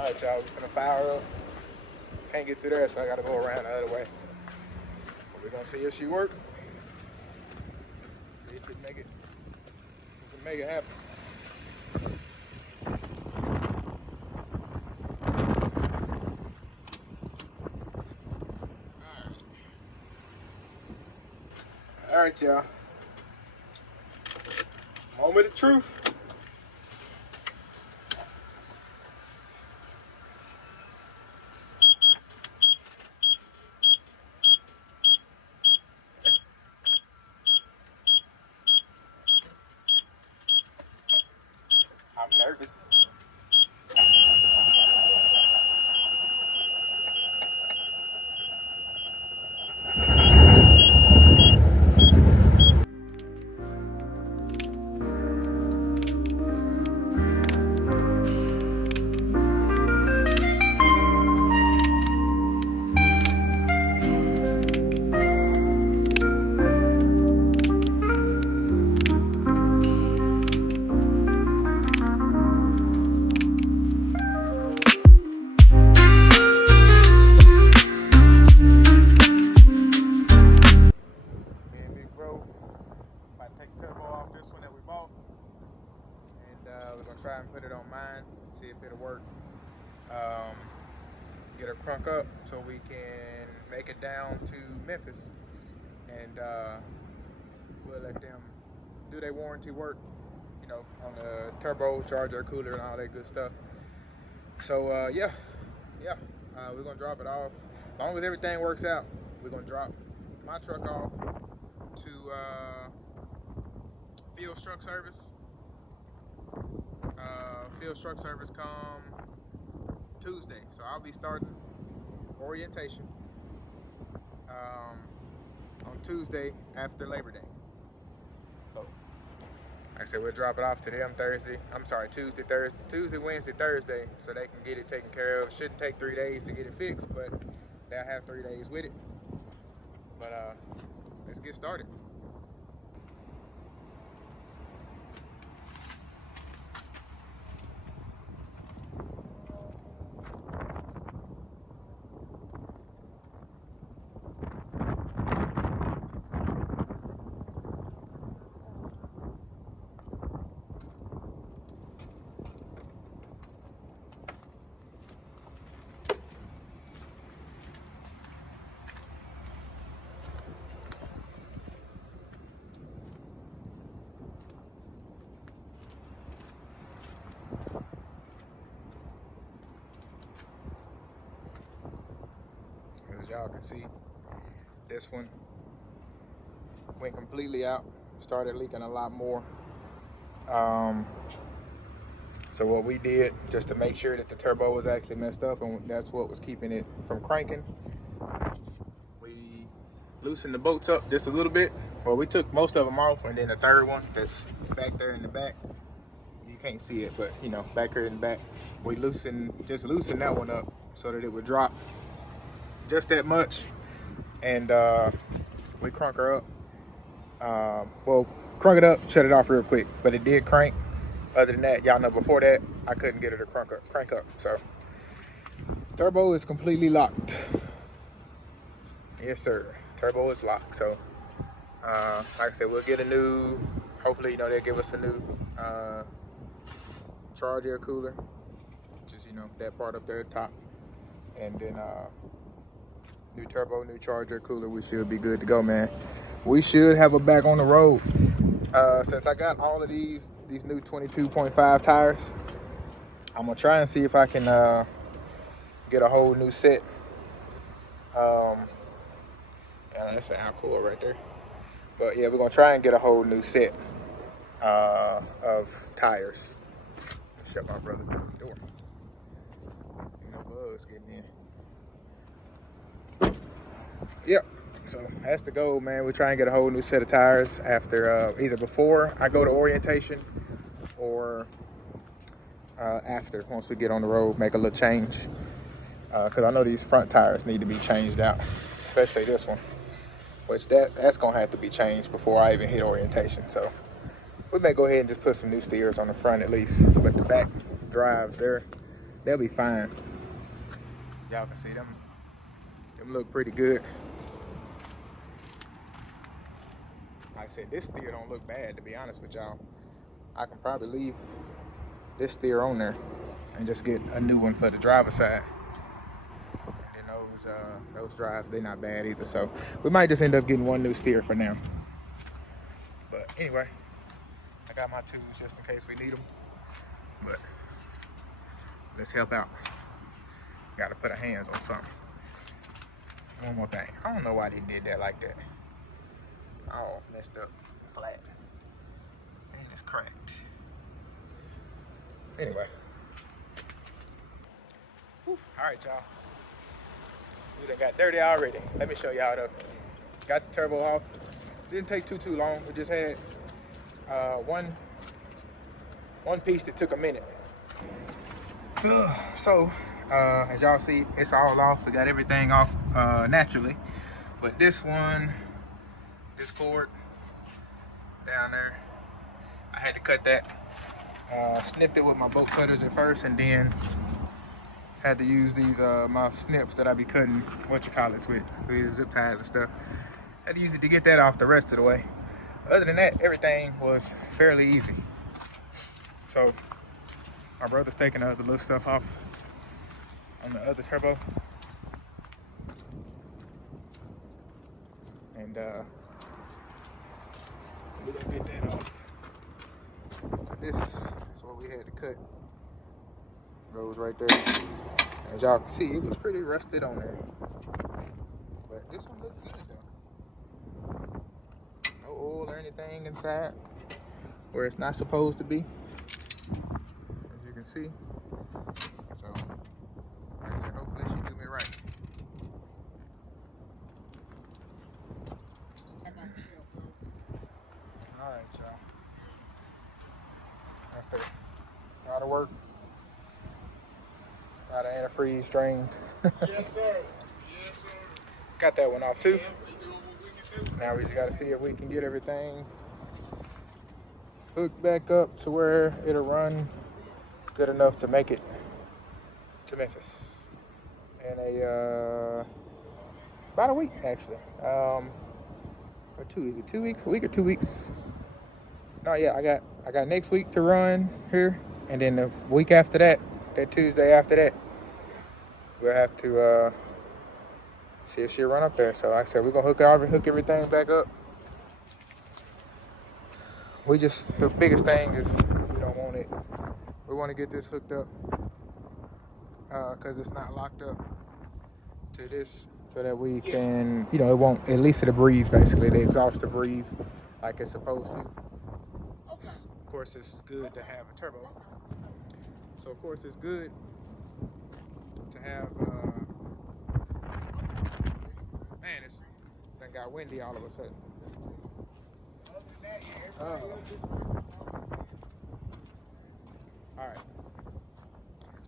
Alright, y'all, we're gonna fire up. Can't get through there, so I gotta go around the other way. But we're gonna see if she works. See if we can make it happen. Alright, y'all. Moment of truth. I'm nervous. We're gonna try and put it on mine, see if it'll work. Get her crunk up so we can make it down to Memphis, and we'll let them do their warranty work, you know, on the turbo, charger, cooler, and all that good stuff. So yeah, we're gonna drop it off. As long as everything works out, we're gonna drop my truck off to Field Truck Service. Field Truck Service come Tuesday, so I'll be starting orientation on Tuesday after Labor Day. So, like I said, we'll drop it off to them Tuesday, Wednesday, Thursday, so they can get it taken care of. Shouldn't take 3 days to get it fixed, but they'll have 3 days with it. But let's get started. As y'all can see, this one went completely out, started leaking a lot more. So what we did, just to make sure that the turbo was actually messed up, and that's what was keeping it from cranking, we loosened the bolts up just a little bit. Well, we took most of them off, and then the third one that's back there in the back, you can't see it, but you know, back here in the back, we loosened that one up so that it would drop just that much, and we crunk her up. Well, crunk it up, shut it off real quick, but it did crank. Other than that, y'all know before that, I couldn't get her to crank up. So, turbo is completely locked. Yes, sir. Turbo is locked. So, like I said, we'll get a new, hopefully, you know, they'll give us a new charge air cooler, which is, you know, that part up there at the top. And then, new turbo, new charger, cooler. We should be good to go, man. We should have her back on the road. Since I got all of these new 22.5 tires, I'm gonna try and see if I can get a whole new set. And that's an Alcoa right there. But yeah, we're gonna try and get a whole new set of tires. Shut my brother down the door. Ain't no bugs getting in. Yep. So that's the goal, man. We try and get a whole new set of tires after either before I go to orientation or after, once we get on the road, make a little change. Because I know these front tires need to be changed out, especially this one, which that's gonna have to be changed before I even hit orientation. So we may go ahead and just put some new steers on the front at least, but the back drives, they're they'll be fine. Y'all can see them look pretty good. Like I said, this steer don't look bad, to be honest with y'all. I can probably leave this steer on there and just get a new one for the driver's side. And then those drives, they're not bad either. So we might just end up getting one new steer for now. But anyway, I got my tools just in case we need them. But let's help out. Gotta put our hands on something. One more thing. I don't know why they did that like that. Oh, messed up. Flat. And it's cracked. Anyway. Whew. All right, y'all. We done got dirty already. Let me show y'all though. Got the turbo off. Didn't take too long. We just had one piece that took a minute. So, as y'all see, it's all off. We got everything off naturally. But this one, this cord down there, I had to cut that. Snipped it with my bolt cutters at first, and then had to use these my snips that I be cutting with, these zip ties and stuff. Had to use it to get that off the rest of the way. Other than that, everything was fairly easy. So my brother's taking the other little stuff off on the other turbo. And we're gonna get that off. This is what we had to cut. Goes right there. As y'all can see, it was pretty rusted on there. But this one looks good though. No oil or anything inside where it's not supposed to be, as you can see. So, like I said, hopefully she do me right. Alright, y'all. After a lot of work, a lot of antifreeze drained. Yes, sir. Yes, sir. Got that one off too. Yeah, we doing what we can do. Now we just gotta see if we can get everything hooked back up to where it'll run good enough to make it to Memphis in about a week actually. Or is it 2 weeks? A week or 2 weeks? No, yeah, I got next week to run here, and then the week after that, that Tuesday after that, we'll have to see if she'll run up there. So like I said, we're gonna hook everything back up. The biggest thing is we don't want it. We want to get this hooked up because it's not locked up to this, so that we can, it won't, at least it'll breathe, basically. The exhaust will breathe like it's supposed to. Of course, it's good to have a turbo. So, of course, it's good to have, man, it's done got windy all of a sudden.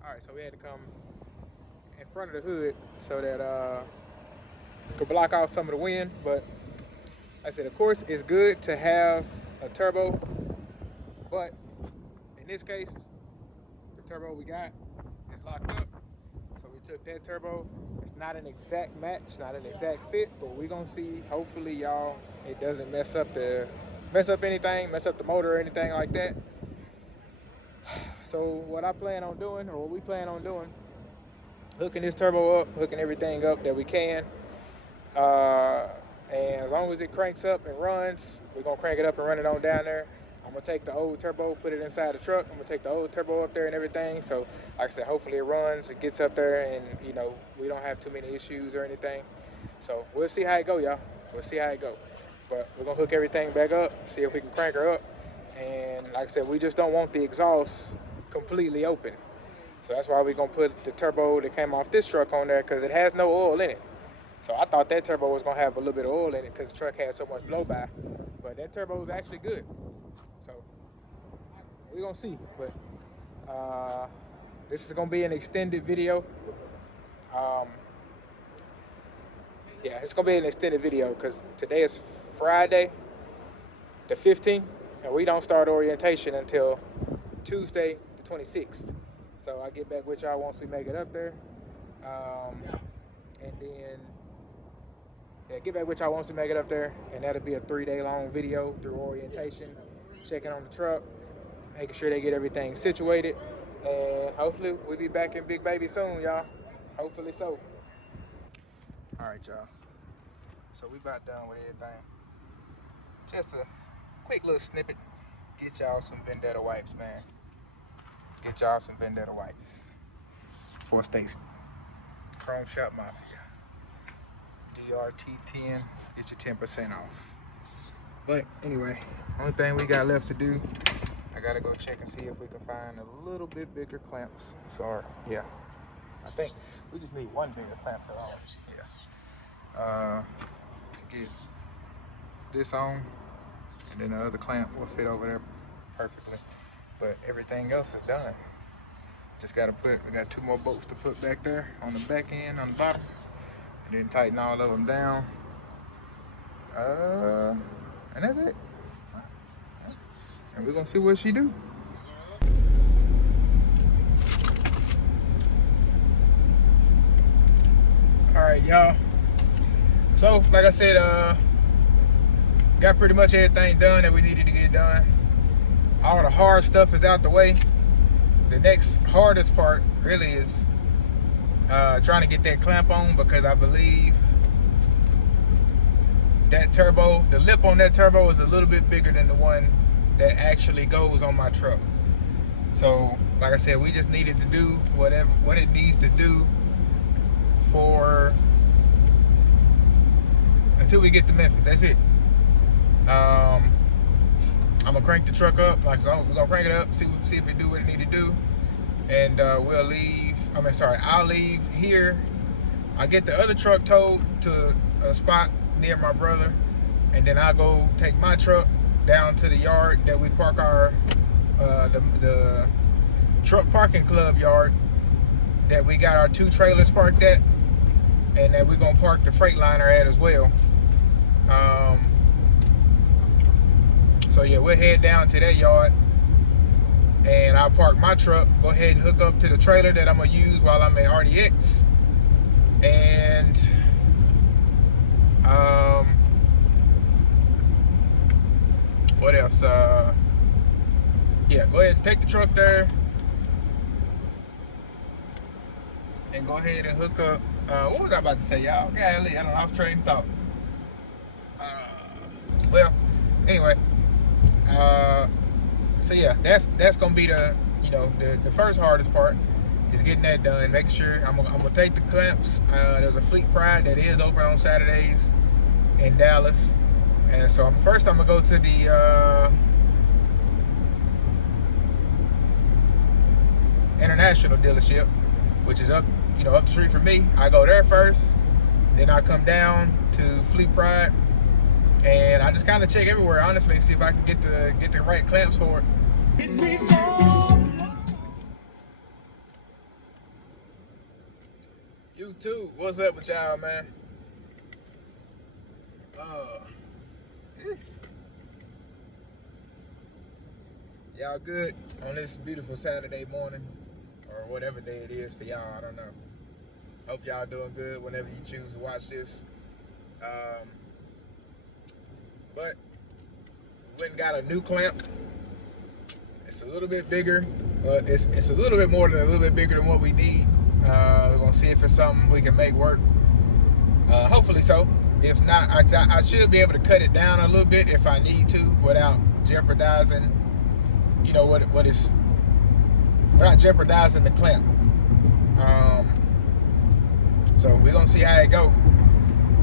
Alright, so we had to come in front of the hood so that could block out some of the wind. But I said, of course, it's good to have a turbo, but in this case, the turbo we got is locked up. So we took that turbo. It's not an exact match, not an exact fit, but we're gonna see. Hopefully, y'all, it doesn't mess up the motor or anything like that. So what we plan on doing, hooking this turbo up, hooking everything up that we can. And as long as it cranks up and runs, we're gonna crank it up and run it on down there. I'm gonna take the old turbo, put it inside the truck. I'm gonna take the old turbo up there and everything. So like I said, hopefully it runs, it gets up there, and we don't have too many issues or anything. So we'll see how it go, y'all. We'll see how it go. But we're gonna hook everything back up, see if we can crank her up. And like I said, we just don't want the exhaust completely open. So that's why we're gonna put the turbo that came off this truck on there, because it has no oil in it. So I thought that turbo was gonna have a little bit of oil in it because the truck had so much blow by, but that turbo is actually good. So we're gonna see. But this is gonna be an extended video. Yeah, it's gonna be an extended video because today is Friday, the 15th, and we don't start orientation until Tuesday, the 26th. So I'll get back with y'all once we make it up there. And then, yeah, get back with y'all once we make it up there. And that'll be a 3-day long video through orientation, checking on the truck, making sure they get everything situated. And hopefully we'll be back in Big Baby soon, y'all. Hopefully so. All right, y'all. So we about done with everything. Just a quick little snippet. Get y'all some Vendetta wipes, man. Get y'all some Vendetta wipes. 4 States Chrome Shop Mafia. DRT10. Get your 10% off. But anyway, only thing we got left to do, I gotta go check and see if we can find a little bit bigger clamps. Sorry, yeah. I think we just need one bigger clamp for ours. Yeah. To get this on, and then the other clamp will fit over there perfectly. But everything else is done. Just gotta we got 2 more bolts to put back there on the back end, on the bottom, and then tighten all of them down. And that's it. And we're gonna see what she do. All right, y'all. So, like I said, got pretty much everything done that we needed to get done. All the hard stuff is out the way. The next hardest part really is trying to get that clamp on, because I believe that turbo, the lip on that turbo is a little bit bigger than the one that actually goes on my truck. So, like I said, we just needed to do what it needs to do until we get to Memphis. That's it. I'm gonna crank the truck up. Like, so we're gonna crank it up, see if it do what it need to do, and we'll leave. I'll leave here. I get the other truck towed to a spot near my brother, and then I'll go take my truck down to the yard that we park our the truck parking club yard that we got our 2 trailers parked at, and that we're gonna park the Freightliner at as well. So yeah, we'll head down to that yard, and I'll park my truck, go ahead and hook up to the trailer that I'm gonna use while I'm at RDX. And what else? Yeah, go ahead and take the truck there and go ahead and hook up. What was I about to say, y'all? Golly, I don't know, I was train of thought. Well, anyway, so yeah, that's gonna be the first hardest part, is getting that done, making sure I'm gonna take the clamps. There's a Fleet Pride that is open on Saturdays in Dallas, and so I'm gonna go to the International dealership, which is up the street from me. I go there first, then I come down to Fleet Pride, and I just kind of check everywhere, honestly, see if I can get the right clamps for it. YouTube, what's up with y'all, man? Y'all good on this beautiful Saturday morning, or whatever day it is for y'all, I don't know. Hope y'all doing good whenever you choose to watch this. But we went and got a new clamp. It's a little bit bigger, but it's a little bit more than a little bit bigger than what we need. We're gonna see if it's something we can make work. Hopefully so. If not, I should be able to cut it down a little bit if I need to, without jeopardizing, without jeopardizing the clamp. So we're gonna see how it go.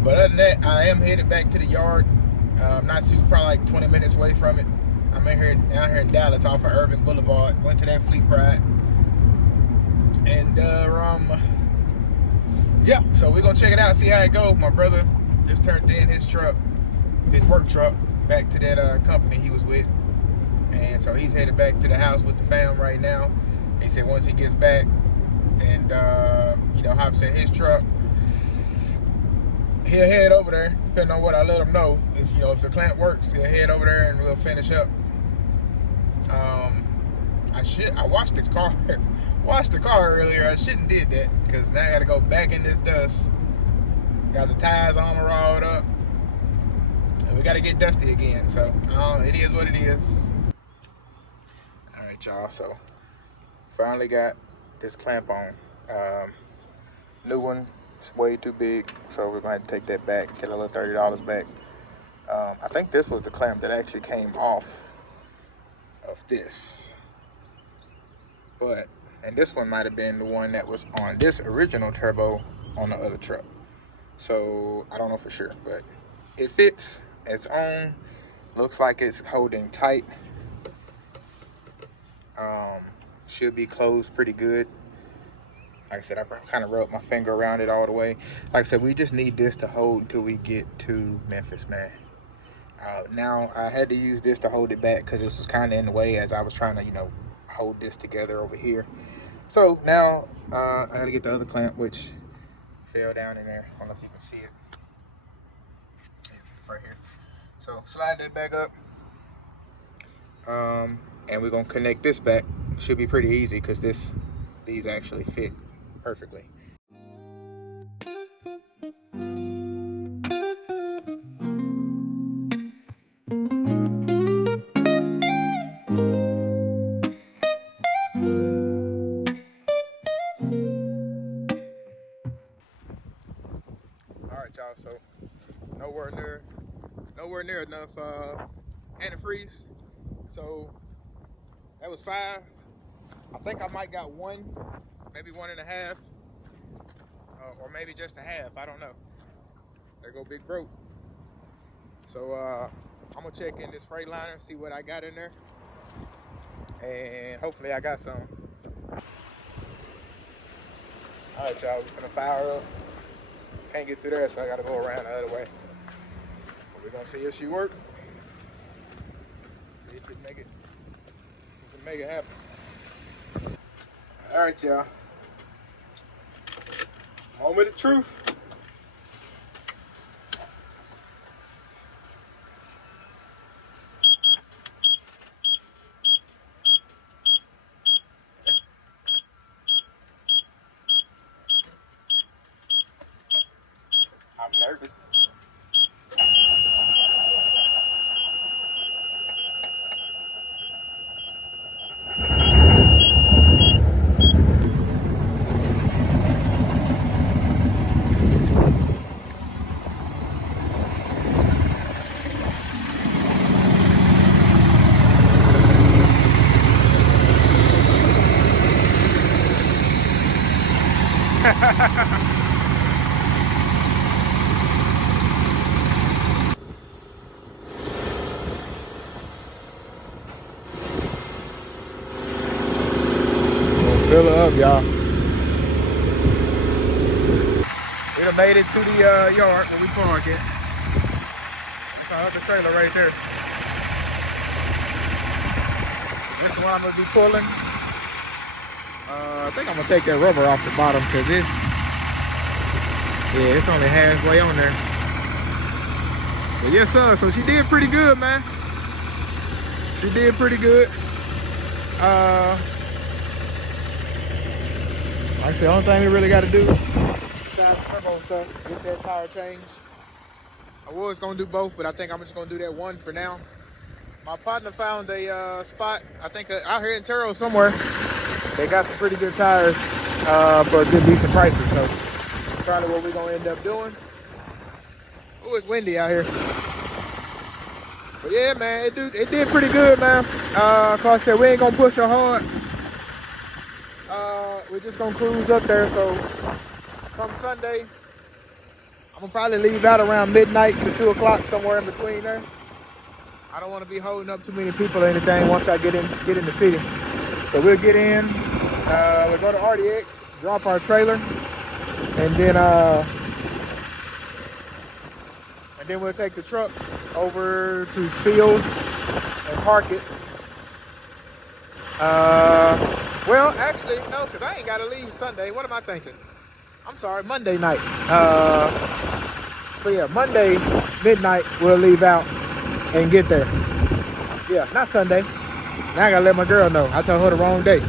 But other than that, I am headed back to the yard. Not too, probably like 20 minutes away from it. I'm out here in Dallas off of Irving Boulevard. Went to that Fleet Pride. And yeah, so we're gonna check it out, see how it go. My brother just turned in his work truck, back to that company he was with. And so he's headed back to the house with the fam right now. He said once he gets back and hops in his truck, he'll head over there, depending on what I let him know. If the clamp works, he'll head over there and we'll finish up. I washed the car washed the car earlier. I shouldn't did that because now I got to go back in this dust. Got the tires armor rolled up, and we got to get dusty again. So it is what it is. All right, y'all. So finally got this clamp on. New one. It's way too big, so we're going to take that back, get a little $30 back. I think this was the clamp that actually came off of this. And this one might have been the one that was on this original turbo on the other truck. So I don't know for sure, but it fits. It's on. Looks like it's holding tight. Should be closed pretty good. Like I said, I kind of rubbed my finger around it all the way. Like I said, we just need this to hold until we get to Memphis, man. Now, I had to use this to hold it back because this was kind of in the way as I was trying to, hold this together over here. So now, I got to get the other clamp, which fell down in there. I don't know if you can see it. Yeah, right here. So, slide that back up. And we're going to connect this back. Should be pretty easy because these actually fit perfectly. Alright, y'all, so nowhere near enough antifreeze. So that was 5. I think I might got 1, maybe 1.5, or maybe just a half. I don't know. There go Big Bro. So I'm gonna check in this Freightliner, see what I got in there, and hopefully I got some. All right, y'all, we're gonna fire up. Can't get through there, so I gotta go around the other way. But we're gonna see if she works. See if we can make it happen. All right, y'all. Moment of truth. I'm nervous. Fill her up, y'all. We done made it to the yard where we park it. It's our other trailer right there. This is the one I'm gonna be pulling. I think I'm gonna take that rubber off the bottom because it's only halfway on there. But yes, sir. So she did pretty good, man. She did pretty good. Like I said, the only thing we really got to do, besides the turbo stuff, get that tire changed. I was going to do both, but I think I'm just going to do that one for now. My partner found a spot, I think out here in Turo somewhere. They got some pretty good tires for good, decent prices. So that's probably what we're going to end up doing. Oh, it's windy out here. But yeah, man, it did pretty good, man. Cause I said we ain't going to push her hard. We're just gonna cruise up there, so come Sunday, I'm gonna probably leave out around midnight to 2 o'clock, somewhere in between there. I don't want to be holding up too many people or anything once I get in the city. So we'll get in, we'll go to RDX, drop our trailer, and then we'll take the truck over to Fields and park it. Well, actually, no, because I ain't got to leave Sunday. What am I thinking? I'm sorry, Monday night. So yeah, Monday midnight we'll leave out and get there. Yeah, not Sunday. Now I got to let my girl know. I told her the wrong day.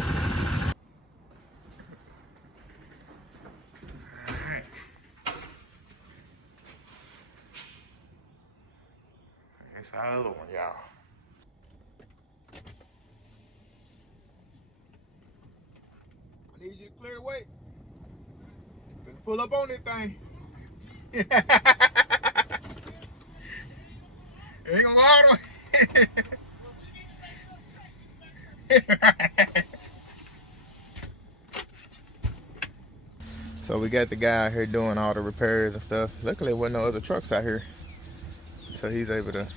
Solid one, y'all. I need you to clear the way. Gonna pull up on this thing. It ain't gonna go all the way. So we got the guy out here doing all the repairs and stuff. Luckily, there wasn't no other trucks out here, so he's able to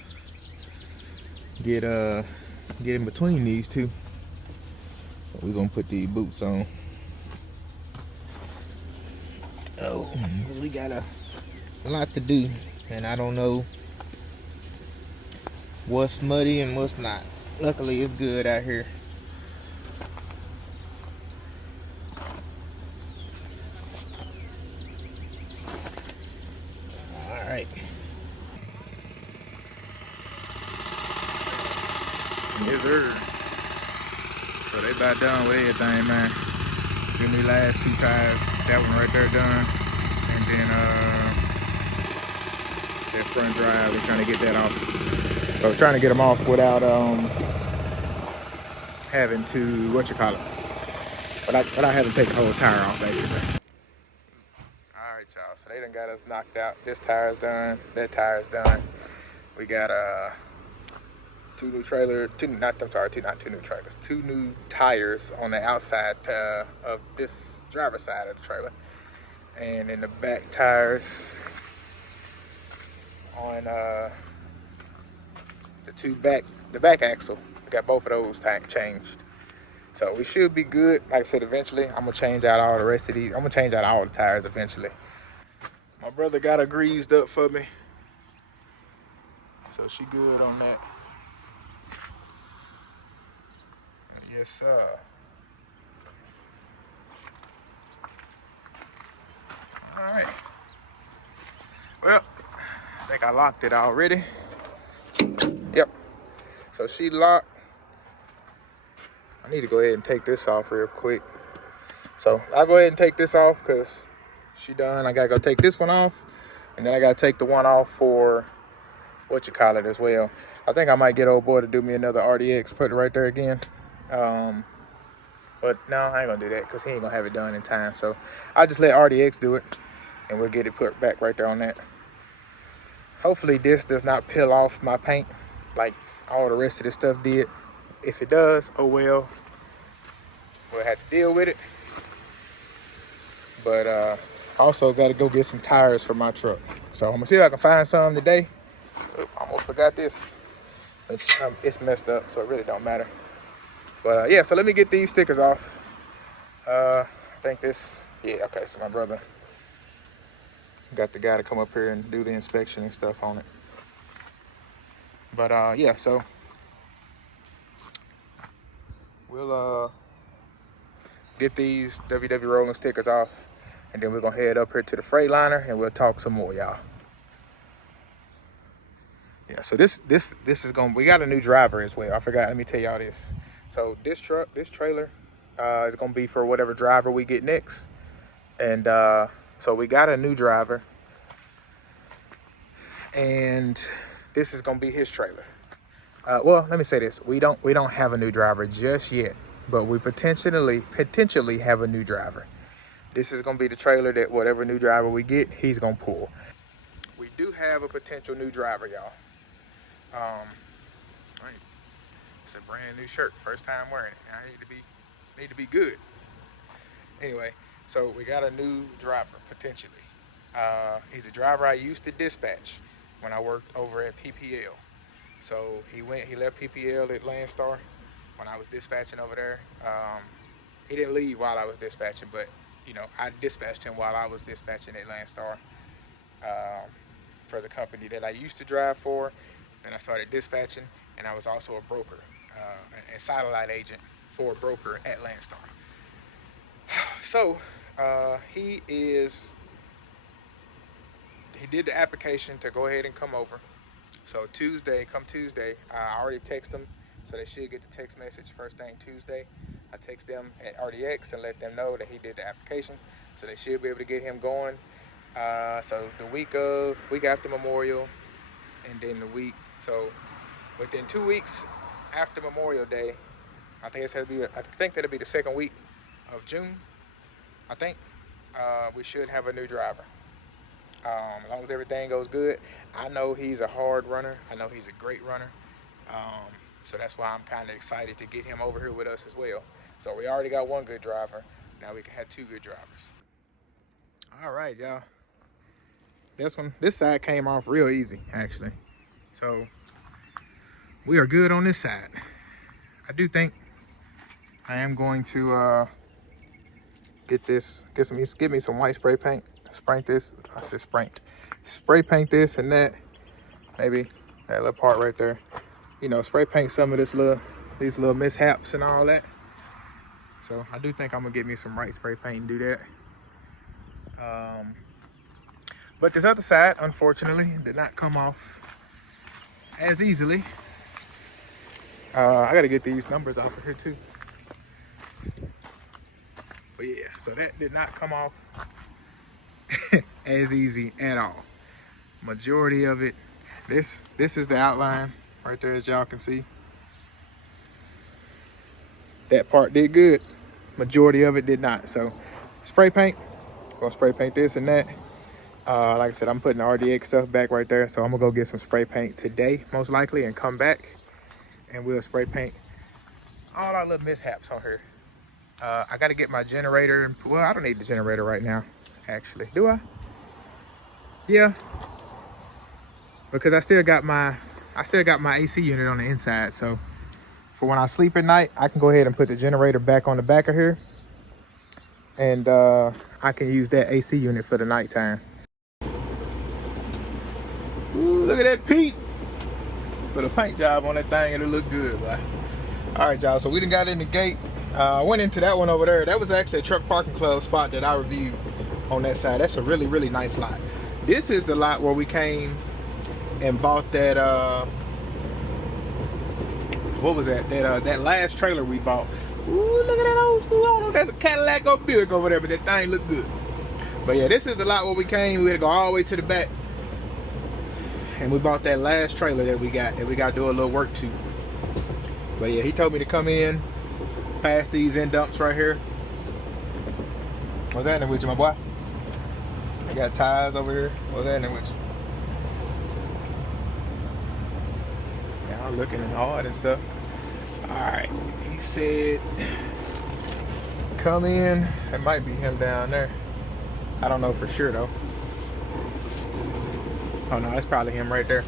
get in between these two. So we're gonna put these boots on. Oh, we got a lot to do, and I don't know what's muddy and what's not. Luckily, it's good out here. All right. Yes, sir. So they about done with everything, man. Give me the last two tires. That one right there done, and then that front drive. We're trying to get that off. So we're trying to get them off without having to without having to take the whole tire off, basically. All right, y'all. So they done got us knocked out. This tire's done. That tire's done. We got two new tires on the outside of this driver's side of the trailer, and in the back tires on the back axle. We got both of those changed. So we should be good. Like I said, eventually I'm gonna change out all the rest of these. I'm gonna change out all the tires eventually. My brother got her greased up for me, so she good on that. Yes, sir. All right. Well, I think I locked it already. Yep. So she locked. I need to go ahead and take this off real quick. So I'll go ahead and take this off because she done. I gotta go take this one off, and then I gotta take the one off for as well. I think I might get old boy to do me another RDX, put it right there again. But no, I ain't gonna do that because he ain't gonna have it done in time. So I'll just let RDX do it, and we'll get it put back right there on that. Hopefully this does not peel off my paint like all the rest of this stuff did. If it does, oh well, we'll have to deal with it. But also got to go get some tires for my truck. So I'm gonna see if I can find some today. Oop, almost forgot this. It's messed up, so it really don't matter. But yeah, so let me get these stickers off. I think this, yeah, okay, so my brother got the guy to come up here and do the inspection and stuff on it. But yeah, so we'll get these WW ROWLAND stickers off, and then we're gonna head up here to the Freightliner and we'll talk some more, y'all. Yeah, so this is gonna, we got a new driver as well. I forgot, let me tell y'all this. So this trailer is gonna be for whatever driver we get next. And so we got a new driver, and this is gonna be his trailer. Well, let me say this: we don't have a new driver just yet, but we potentially have a new driver. This is gonna be the trailer that whatever new driver we get, he's gonna pull. We do have a potential new driver, y'all. Right. It's a brand new shirt, first time wearing it. I need to be good. Anyway, so we got a new driver potentially. He's a driver I used to dispatch when I worked over at PPL. So he left PPL at LANDSTAR when I was dispatching over there. He didn't leave while I was dispatching, but you know, I dispatched him while I was dispatching at LANDSTAR for the company that I used to drive for. Then I started dispatching, and I was also a broker, a satellite agent for a broker at LANDSTAR. So he did the application to go ahead and come over. So come Tuesday, I already text them, so they should get the text message first thing Tuesday. I text them at RDX and let them know that he did the application, so they should be able to get him going. So the week after Memorial, and then the week So within 2 weeks after Memorial Day, I think that'll be the second week of June. I think we should have a new driver. As long as everything goes good. I know he's a hard runner. I know he's a great runner. So that's why I'm kind of excited to get him over here with us as well. So we already got one good driver. Now we can have two good drivers. All right, y'all. This side came off real easy, actually. So we are good on this side. I do think I am going to get me some white spray paint. Spray paint this and that. Maybe that little part right there. You know, spray paint some of these little mishaps and all that. So I do think I'm gonna get me some white spray paint and do that. But this other side, unfortunately, did not come off as easily. I gotta get these numbers off of here too. But yeah, so that did not come off as easy at all. Majority of it, this is the outline right there, as y'all can see. That part did good. Majority of it did not. So spray paint, gonna spray paint this and that. Like I said, I'm putting the RDX stuff back right there, so I'm gonna go get some spray paint today, most likely, and come back and we'll spray paint all our little mishaps on here. I gotta get my generator. Well, I don't need the generator right now, actually. Do I? Yeah, because I still got my AC unit on the inside, so for when I sleep at night, I can go ahead and put the generator back on the back of here, and I can use that AC unit for the nighttime. Ooh, look at that peep. Put a paint job on that thing, it'll look good, boy. All right, y'all, so we done got in the gate. I went into that one over there. That was actually a truck parking club spot that I reviewed on that side. That's a really, really nice lot. This is the lot where we came and bought that, what was that? That last trailer we bought. Ooh, look at that old school. I don't know if that's a Cadillac or Buick over there, but that thing looked good. But yeah, this is the lot where we came. We had to go all the way to the back. And we bought that last trailer that we got to do a little work to. But yeah, he told me to come in, past these end dumps right here. What's happening with you, my boy? I got tires over here. What's happening with you? Yeah, I'm looking hard and stuff. Alright, he said, come in. It might be him down there. I don't know for sure though. Oh no, that's probably him right there.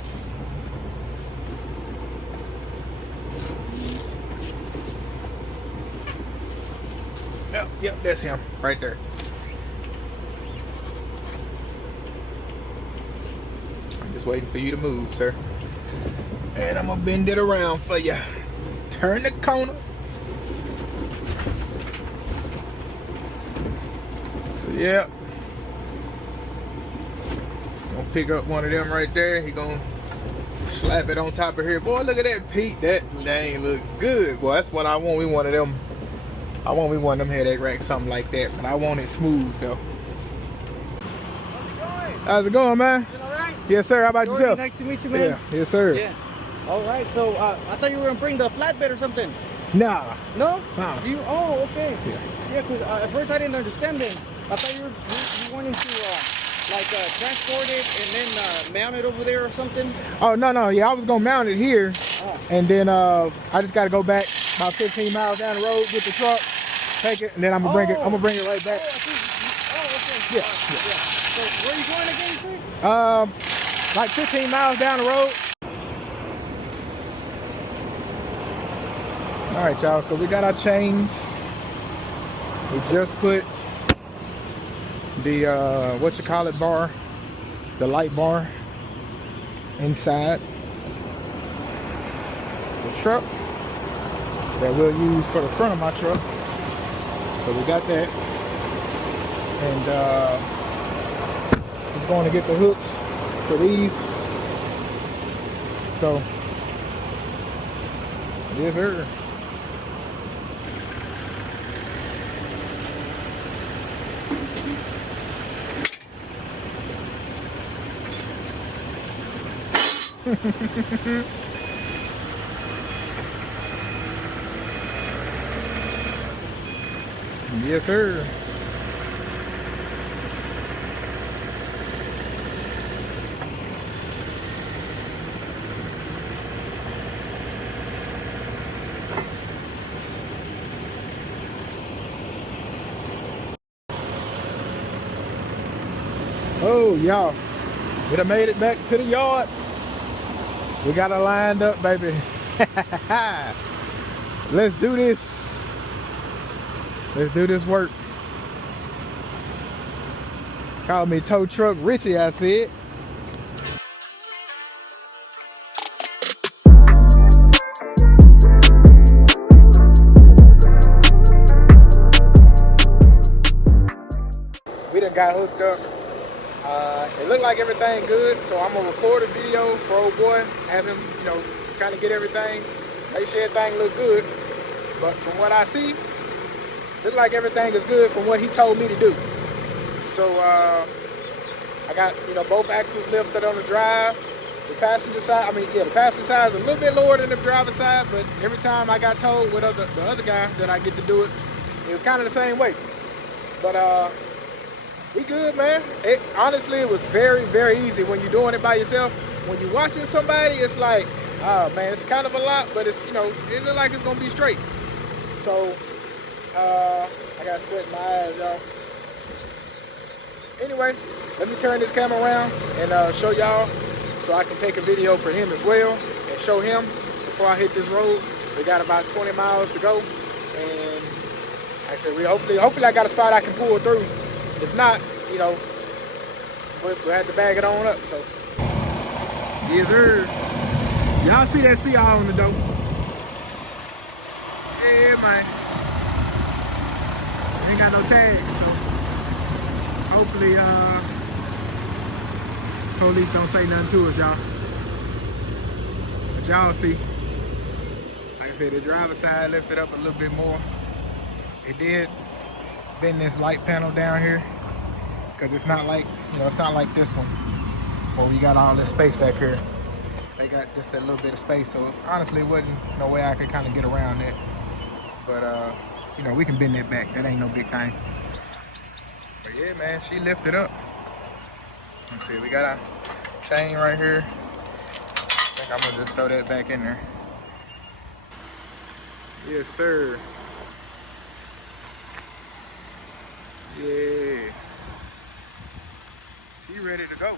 Yep, that's him right there. I'm just waiting for you to move, sir. And I'm gonna bend it around for you. Turn the corner. So yeah. Gonna pick up one of them right there. He gonna slap it on top of here. Boy, look at that Pete. That thing look good. Boy, that's what I want. We one of them. I want me one of them headache racks, something like that. But I want it smooth though. How's it going, man? All right? Yes, sir. How about yourself? Nice to meet you, man. Yeah. Yes, sir. Yeah. All right. So I thought you were gonna bring the flatbed or something. Nah. No? Nah. You? Oh, okay. Yeah. Yeah. Cause at first I didn't understand it. I thought you wanted to transport it and then mount it over there or something. Oh no. Yeah, I was gonna mount it here, and then I just gotta go back about 15 miles down the road, get the truck, take it, and then I'm gonna bring it. I'm gonna bring it right back. Okay. Yeah. So where are you going again, sir? Like 15 miles down the road. All right, y'all. So we got our chains. We just put the bar, the light bar inside the truck that we'll use for the front of my truck. So we got that, and it's going to get the hooks for these. So yes, sir. Yes, sir. Oh, y'all, we done made it back to the yard. We got it lined up, baby. Let's do this. Let's do this work. Call me tow truck Richie, I said. We done got hooked up. It looked like everything good, so I'm gonna record a video for old boy, have him, you know, kind of get everything, make sure everything look good. But from what I see, look like everything is good from what he told me to do. So I got, you know, both axles lifted on the drive. The passenger side, the passenger side is a little bit lower than the driver's side, but every time I got told with the other guy that I get to do it, it was kind of the same way. But we good, man. Honestly, it was very, very easy when you're doing it by yourself. When you're watching somebody, it's like, oh man, it's kind of a lot, but it's, you know, it looks like it's gonna be straight. So I got sweat in my eyes, y'all. Anyway, let me turn this camera around and show y'all so I can take a video for him as well and show him before I hit this road. We got about 20 miles to go, and like I said, hopefully I got a spot I can pull through. If not, you know, we'll have to bag it on up. So, yes, sir. Y'all see that CR on the door? Yeah, man. Ain't got no tags, so hopefully, police don't say nothing to us, y'all. But y'all see, like I said, the driver's side lifted up a little bit more. It did bend this light panel down here, because it's not like, you know, it's not like this one where we got all this space back here. They got just that little bit of space, so honestly it wasn't no way I could kind of get around that. But you know, we can bend it back. That ain't no big thing. But yeah, man, she lifted up. Let's see, we got a chain right here. I think I'm gonna just throw that back in there. Yes, sir. Yeah. She ready to go.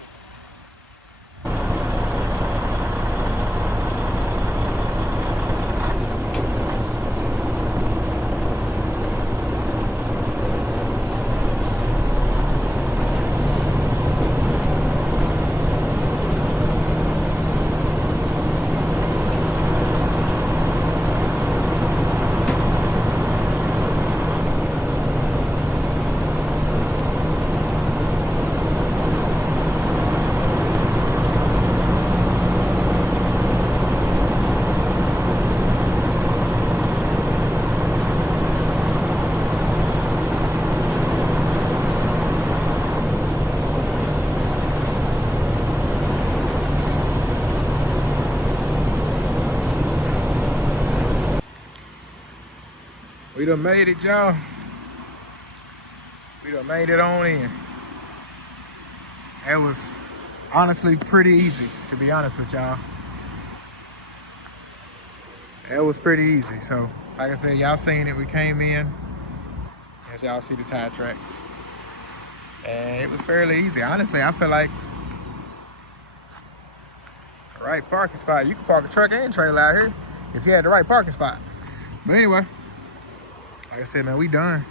We done made it, y'all. We done made it on in. It was honestly pretty easy, to be honest with y'all. It was pretty easy. So, like I said, y'all seen it. We came in, as y'all see the tire tracks. And it was fairly easy. Honestly, I feel like the right parking spot. You can park a truck and trailer out here if you had the right parking spot. But anyway, like I said, man, we done.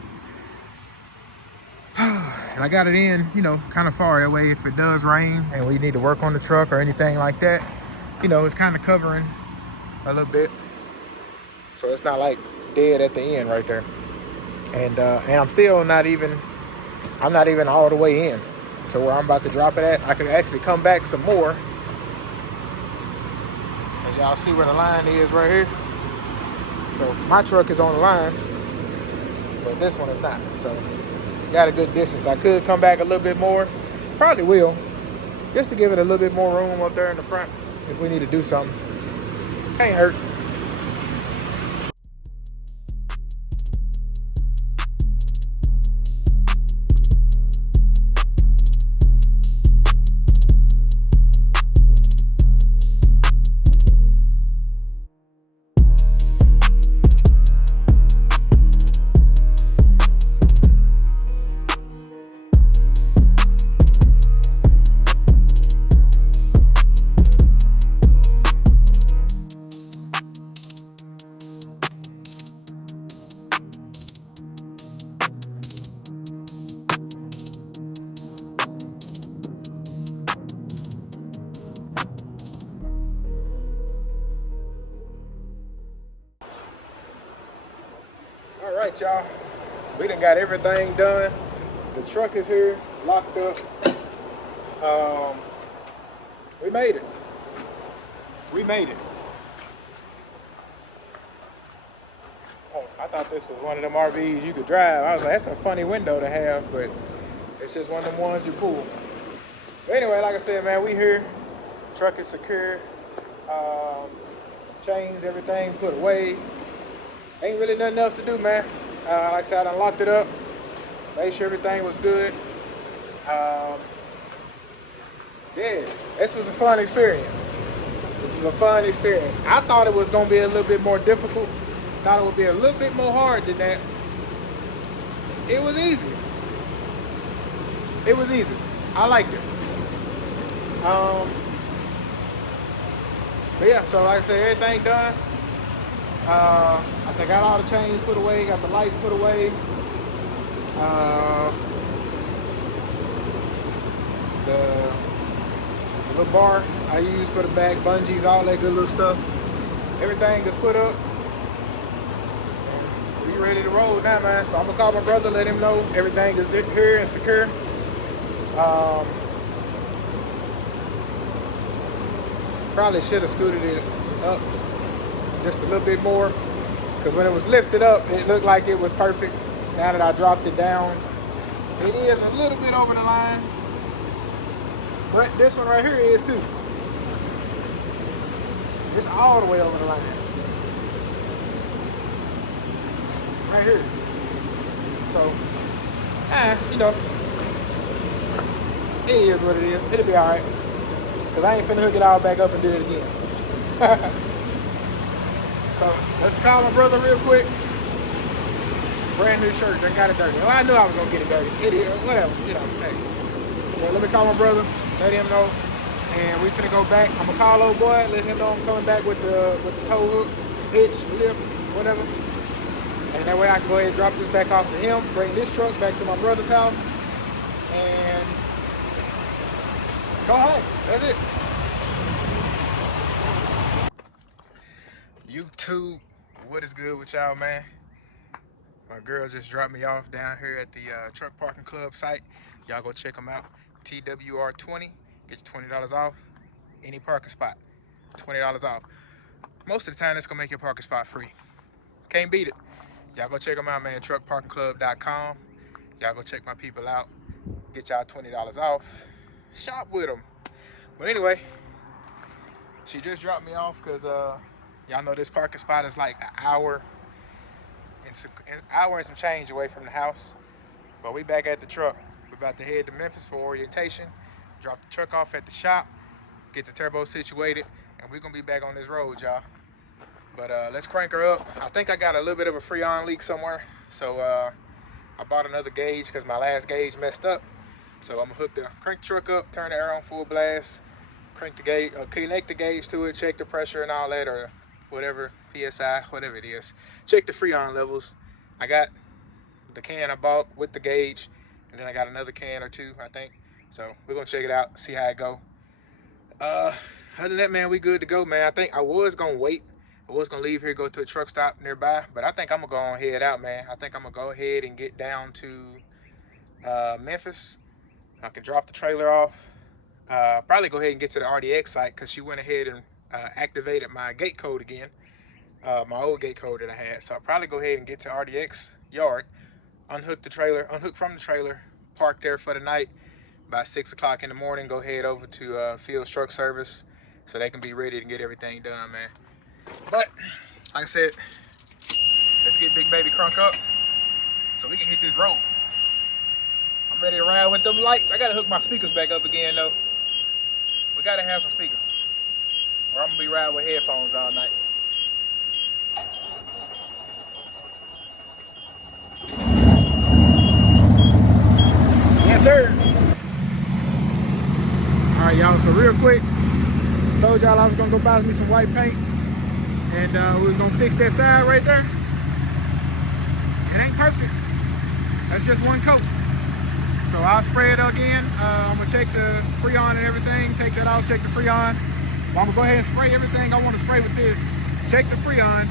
And I got it in, you know, kind of far. That way, if it does rain and we need to work on the truck or anything like that, you know, it's kind of covering a little bit. So it's not like dead at the end right there. And I'm still not even all the way in. So where I'm about to drop it at, I can actually come back some more. As y'all see where the line is right here. So my truck is on the line, but this one is not. So got a good distance. I could come back a little bit more. Probably will. Just to give it a little bit more room up there in the front. if we need to do something. Can't hurt. All right, y'all. We done got everything done. The truck is here, locked up. We made it. We made it. Oh, I thought this was one of them RVs you could drive. I was like, that's a funny window to have, but it's just one of them ones you pull. But anyway, like I said, man, we here. Truck is secure. Chains, everything put away. Ain't really nothing else to do, man. Like I said, I done locked it up. Made sure everything was good. Yeah, this was a fun experience. This is a fun experience. I thought it was gonna be a little bit more difficult. Thought it would be a little bit more hard than that. It was easy. It was easy. I liked it. But yeah, so like I said, everything done. I said, got all the chains put away, got the lights put away. The little bar I use for the back, bungees, all that good little stuff. Everything is put up. And we ready to roll now, man. So I'm gonna call my brother, let him know everything is here and secure. Probably should have scooted it up just a little bit more, because when it was lifted up, it looked like it was perfect. Now that I dropped it down, it is a little bit over the line, but this one right here is too. It's all the way over the line. Right here. So, you know, it is what it is. It'll be all right. Because I ain't finna hook it all back up and do it again. So, let's call my brother real quick. Brand new shirt, done got it dirty. Well, I knew I was gonna get it dirty. It is, whatever, you know, hey. Well, let me call my brother, let him know. And we finna go back. I'm gonna call old boy, let him know I'm coming back with the tow hook, hitch, lift, whatever. And that way I can go ahead and drop this back off to him, bring this truck back to my brother's house, and go home. That's it. YouTube, what is good with y'all, man? My girl just dropped me off down here at the Truck Parking Club site. Y'all go check them out. TWR20, get you $20 off any parking spot. $20 off. Most of the time, it's gonna make your parking spot free. Can't beat it. Y'all go check them out, man. TruckParkingClub.com. Y'all go check my people out. Get y'all $20 off. Shop with them. But anyway, she just dropped me off because y'all know this parking spot is like an hour and some change away from the house. But we back at the truck. We're about to head to Memphis for orientation. Drop the truck off at the shop. Get the turbo situated. And we're going to be back on this road, y'all. But let's crank her up. I think I got a little bit of a Freon leak somewhere. So I bought another gauge because my last gauge messed up. So I'm going to crank the truck up, turn the air on full blast, crank the gauge, connect the gauge to it, check the pressure and all that, or whatever, PSI, whatever it is. Check the Freon levels. I got the can I bought with the gauge, and then I got another can or two, I think. So we're gonna check it out, see how it go. Other than that, man, we good to go, man. I think I was gonna wait. I was gonna leave here, go to a truck stop nearby, but I think I'm gonna go on head out, man. I think I'm gonna go ahead and get down to Memphis. I can drop the trailer off. Probably go ahead and get to the RDX site, because she went ahead and activated my gate code again, my old gate code that I had. So I'll probably go ahead and get to RDX yard, unhook from the trailer, park there for the night. By 6 o'clock in the morning, go head over to Field's Truck Service, so they can be ready to get everything done, man. But like I said, let's get Big Baby Crunk up so we can hit this road. I'm ready to ride with them lights. I gotta hook my speakers back up again though. We gotta have some speakers, or I'm gonna be riding with headphones all night. Yes, sir. All right, y'all. So real quick, told y'all I was gonna go buy me some white paint, and we was gonna fix that side right there. It ain't perfect. That's just one coat. So I'll spray it again. I'm gonna check the Freon and everything. Take that off. Check the Freon. Well, I'm gonna go ahead and spray everything I want to spray with this. Check the Freon,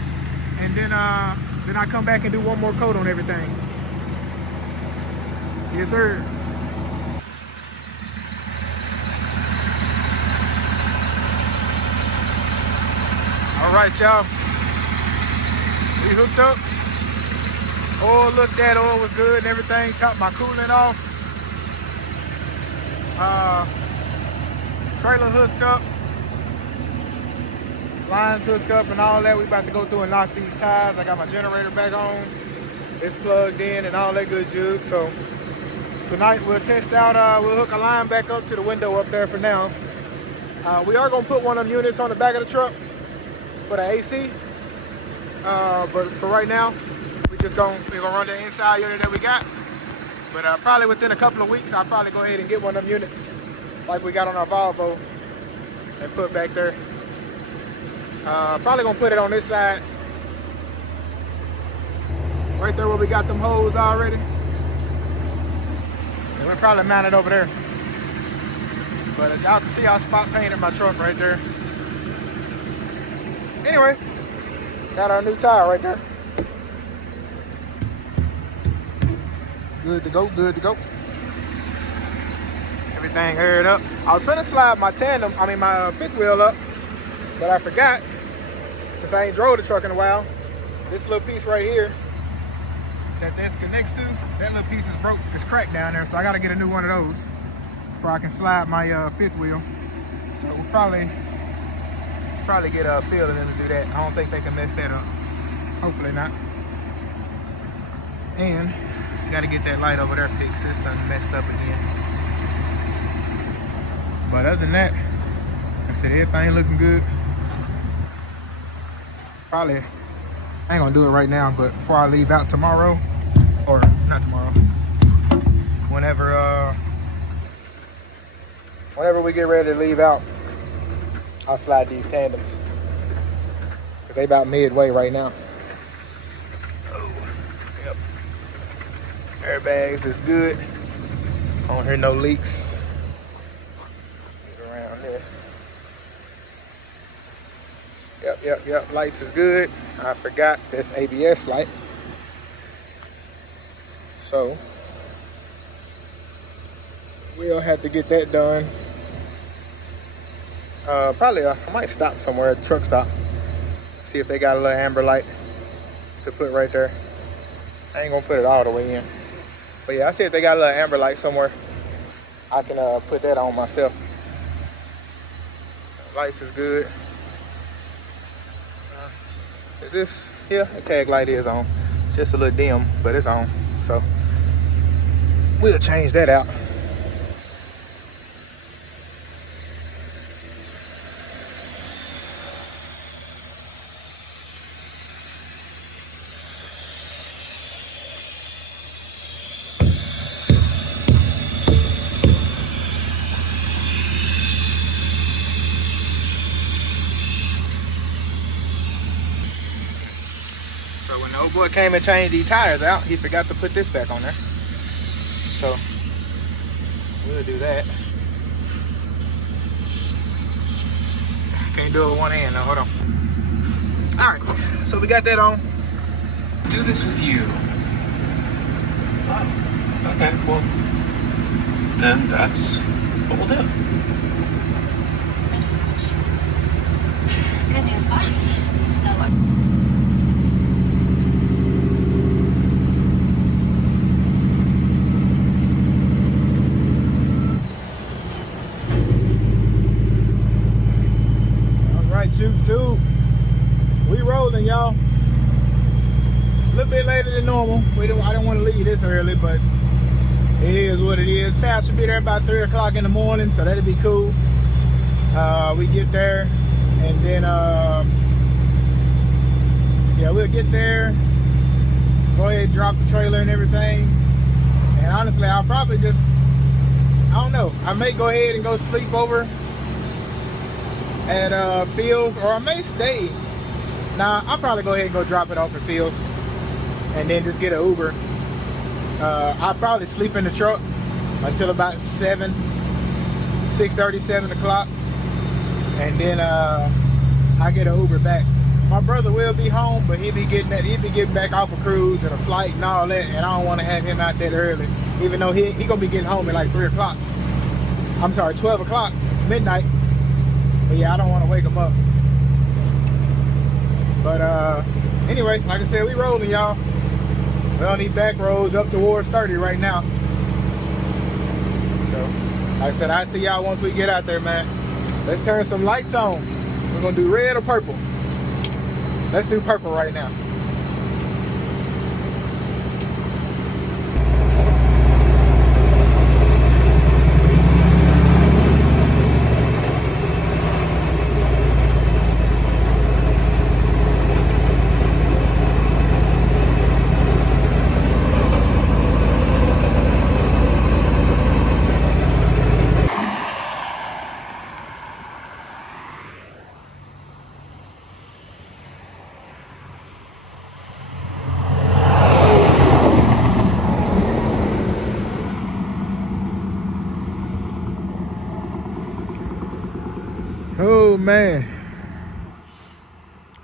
and then I come back and do one more coat on everything. Yes, sir. All right, y'all. We hooked up. Oil looked at, oil was good and everything. Topped my coolant off. Trailer hooked up. Lines hooked up and all that. We about to go through and knock these tires. I got my generator back on. It's plugged in and all that good jug. So tonight we'll test out, we'll hook a line back up to the window up there for now. We are gonna put one of them units on the back of the truck for the AC. But for right now, we're gonna run the inside unit that we got. But probably within a couple of weeks, I'll probably go ahead and get one of them units like we got on our Volvo and put back there. Probably gonna put it on this side. Right there where we got them holes already. And we'll probably mount it over there. But as y'all can see, I spot painted my truck right there. Anyway, got our new tire right there. Good to go, good to go. Everything aired up. I was finna slide my my fifth wheel up, but I forgot, since I ain't drove the truck in a while. This little piece right here that this connects to, that little piece is broke, it's cracked down there, so I gotta get a new one of those before I can slide my fifth wheel. So we'll probably get a Phil and them to do that. I don't think they can mess that up. Hopefully not. And gotta get that light over there fixed. It's done messed up again. But other than that, I said everything looking good. Probably, I ain't gonna do it right now, but before I leave out tomorrow, or not tomorrow, whenever we get ready to leave out, I'll slide these tandems. Cause they about midway right now. Oh, yep. Airbags is good. I don't hear no leaks. Get around here. Yep. Lights is good. I forgot this ABS light. So we'll have to get that done. Probably I might stop somewhere at the truck stop. See if they got a little amber light to put right there. I ain't gonna put it all the way in. But yeah, I see if they got a little amber light somewhere. I can put that on myself. Lights is good. Is this? Yeah, the tag light is on. Just a little dim, but it's on. So we'll change that out. So when the old boy came and changed these tires out, he forgot to put this back on there. So we'll do that. Can't do it with one hand, no, hold on. All right, so we got that on. Do this with you. Oh, okay, well, then that's what we'll do. Thank you so much. Good news, boss. No one. rolling, y'all. A little bit later than normal. I don't want to leave this early, but it is what it is. Sal should be there about 3 o'clock in the morning, so that'll be cool. We get there, and then yeah, we'll get there, go ahead and drop the trailer and everything. And honestly, I'll probably just, I don't know, I may go ahead and go sleep over at Fields, or I may stay. Nah, I'll probably go ahead and go drop it off at Fields and then just get an Uber. I'll probably sleep in the truck until about 6:30, 7 o'clock, and then I get an Uber back. My brother will be home, but he'll be getting back off a cruise and a flight and all that, and I don't want to have him out that early, even though he gonna be getting home at like 3 o'clock. I'm sorry, 12 o'clock, midnight. But yeah, I don't want to wake him up. But anyway, like I said, we rolling, y'all. We're on these back roads up towards 30 right now. So, like I said, I'll see y'all once we get out there, man. Let's turn some lights on. We're gonna do red or purple. Let's do purple right now. Oh man,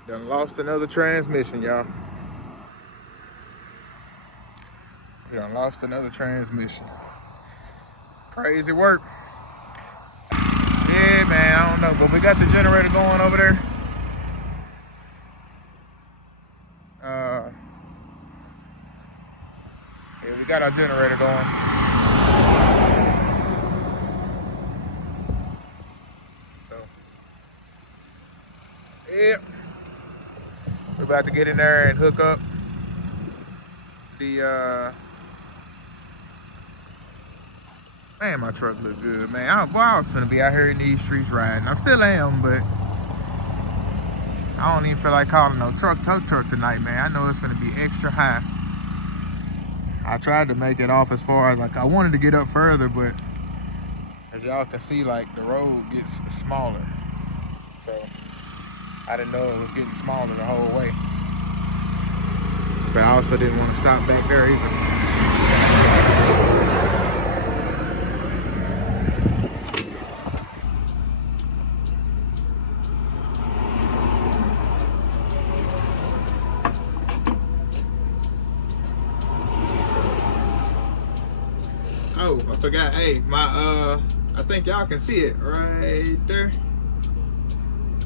done lost another transmission, y'all. We done lost another transmission. Crazy work. Yeah, man, I don't know, but we got the generator going over there. Yeah, we got our generator going. Yep. We're about to get in there and hook up the man, my truck look good, man. I was finna be out here in these streets riding. I still am, but I don't even feel like calling no tow truck tonight, man. I know it's gonna be extra high. I tried to make it off as far as like I wanted to get up further, but as y'all can see, like the road gets smaller. So I didn't know it was getting smaller the whole way. But I also didn't want to stop back there either. Oh, I forgot, hey, I think y'all can see it right there.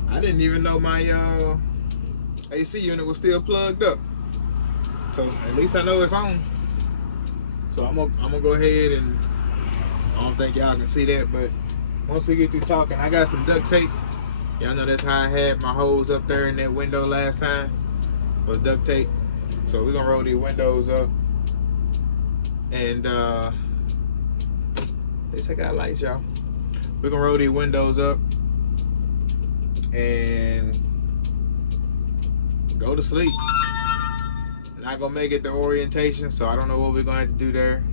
I didn't even know my AC unit was still plugged up. So at least I know it's on. So I'm gonna go ahead and, I don't think y'all can see that, but once we get through talking, I got some duct tape. Y'all know that's how I had my hose up there in that window last time, was duct tape. So we're gonna roll these windows up. And at least I got lights, y'all. We're gonna roll these windows up and go to sleep. Not gonna make it to orientation, so I don't know what we're gonna have to do there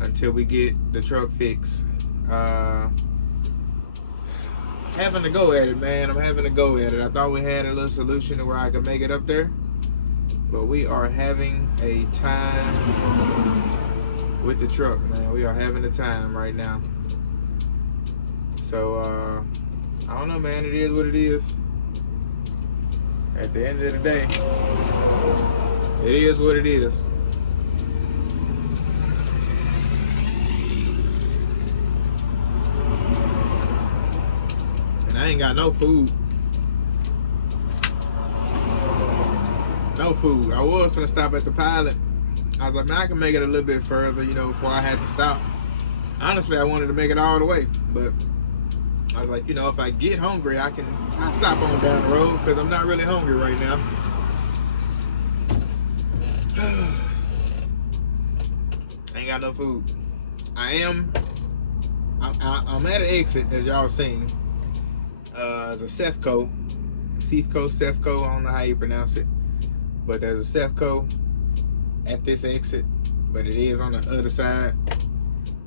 until we get the truck fixed. Having to go at it, man. I'm having to go at it. I thought we had a little solution to where I could make it up there, but we are having a time with the truck, man. We are having a time right now. So I don't know, man. It is what it is. At the end of the day, it is what it is. And I ain't got no food. No food. I was gonna stop at the Pilot. I was like, man, I can make it a little bit further, you know, before I had to stop. Honestly, I wanted to make it all the way, but I was like, you know, if I get hungry, I'll stop on down the road because I'm not really hungry right now. Ain't got no food. I'm at an exit, as y'all seen. There's a Cefco, I don't know how you pronounce it, but there's a Cefco at this exit, but it is on the other side.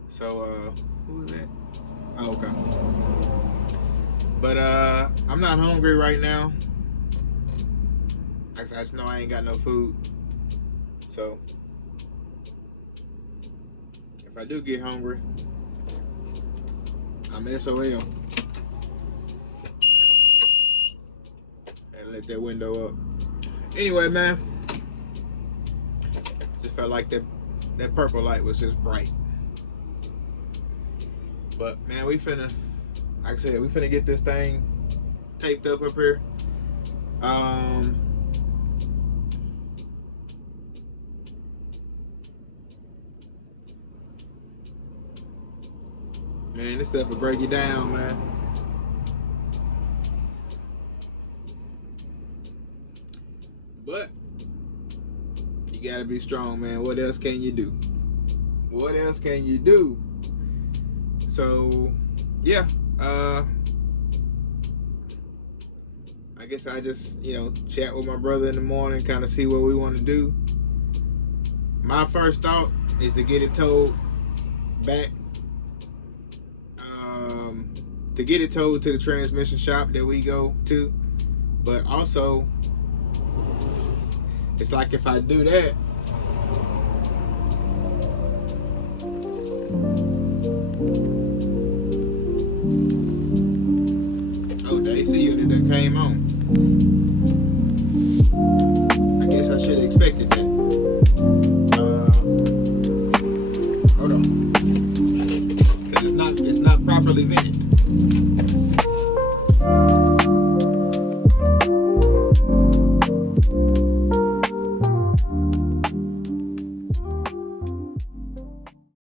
So, who is that? Oh, okay. But I'm not hungry right now. I just know I ain't got no food. So if I do get hungry, I'm SOL. And let that window up. Anyway, man. Just felt like that purple light was just bright. But man, we finna, like I said, we finna get this thing taped up here. Man, this stuff will break you down, man. But you gotta be strong, man. What else can you do? What else can you do? So yeah, I guess I just, you know, chat with my brother in the morning, kind of see what we want to do. My first thought is to get it towed back, to get it towed to the transmission shop that we go to. But also, it's like if I do that, oh, the AC unit done came on. I guess I should have expected that. Hold on, because it's not properly vented.